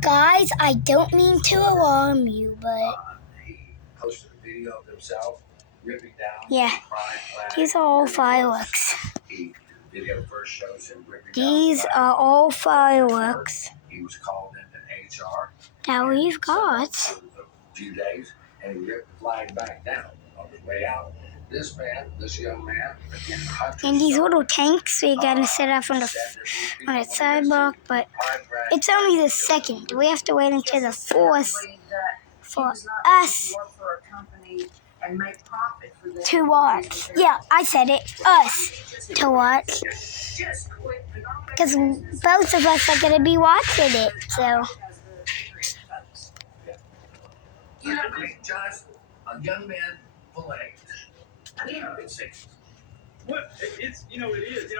Guys, I don't mean to alarm you, but yeah, these are all fireworks. These are all fireworks. Now we've got and these little tanks we gotta set up on the sidewalk, but it's only the second. We have to wait until the fourth for us to watch. Yeah, I said it. Us to watch. Because both of us are going to be watching it, so. Just a young man filleted. What it's it is.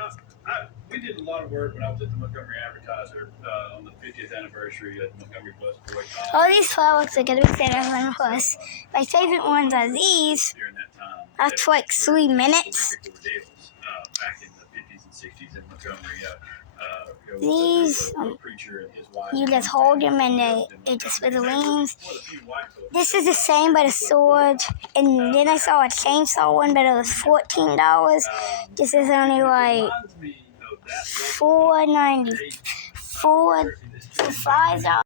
We did a lot of work when I was at the Montgomery Advertiser on the 50th anniversary of the Montgomery Bus Boy. All these fireworks are going to be set up on the bus. My favorite ones are these. That's like 3 minutes. Back in the 50s and 60s in Montgomery. These, you just hold them and they just with the wings. This is the same but a sword. And then I saw a chainsaw one, but it was $14. This is only like $4.90 for $5.